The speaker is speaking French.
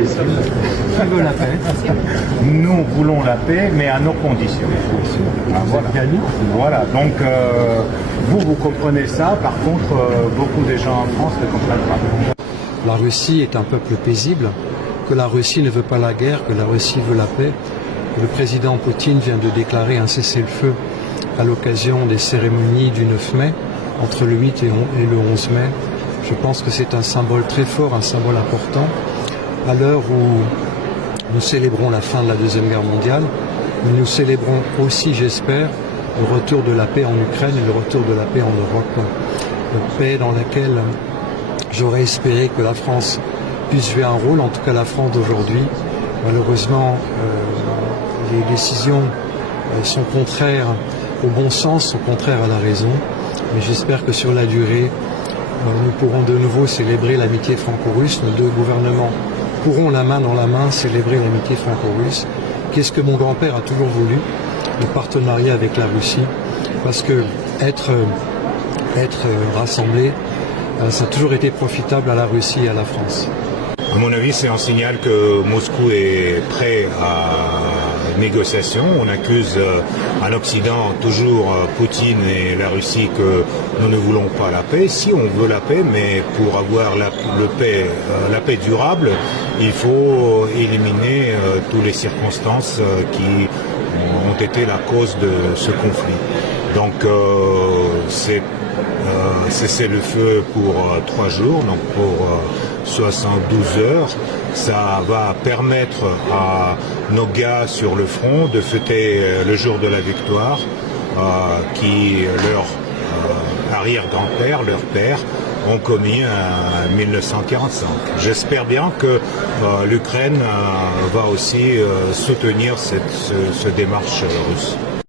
Qui veut la paix? Nous voulons la paix, mais à nos conditions. Ah, voilà. Voilà. Donc, vous comprenez ça. Par contre, beaucoup de gens en France ne comprennent pas. La Russie est un peuple paisible, que la Russie ne veut pas la guerre, que la Russie veut la paix. Le président Poutine vient de déclarer un cessez-le-feu à l'occasion des cérémonies du 9 mai, entre le 8 et le 11 mai. Je pense que c'est un symbole très fort, un symbole important. À l'heure où nous célébrons la fin de la Deuxième Guerre mondiale, mais nous célébrons aussi, j'espère, le retour de la paix en Ukraine et le retour de la paix en Europe. Une paix dans laquelle j'aurais espéré que la France puisse jouer un rôle, en tout cas la France d'aujourd'hui. Malheureusement, les décisions sont contraires au bon sens, sont contraires à la raison, mais j'espère que sur la durée, nous pourrons de nouveau célébrer l'amitié franco-russe. Nos deux gouvernements pourront la main dans la main célébrer l'amitié franco-russe. Qu'est-ce que mon grand-père a toujours voulu? Le partenariat avec la Russie. Parce que être rassemblés, ça a toujours été profitable à la Russie et à la France. À mon avis, c'est un signal que Moscou est prêt à négociation. On accuse en Occident toujours Poutine et la Russie que nous ne voulons pas la paix. Si on veut la paix, mais pour avoir la paix durable, il faut éliminer toutes les circonstances qui ont été la cause de ce conflit. Donc c'est cessez-le-feu pour 3 jours, donc pour 72 heures. Ça va permettre à nos gars sur le front de fêter le jour de la victoire qui leur arrière-grand-père, leur père, ont commis en 1945. J'espère bien que l'Ukraine va aussi soutenir cette démarche russe.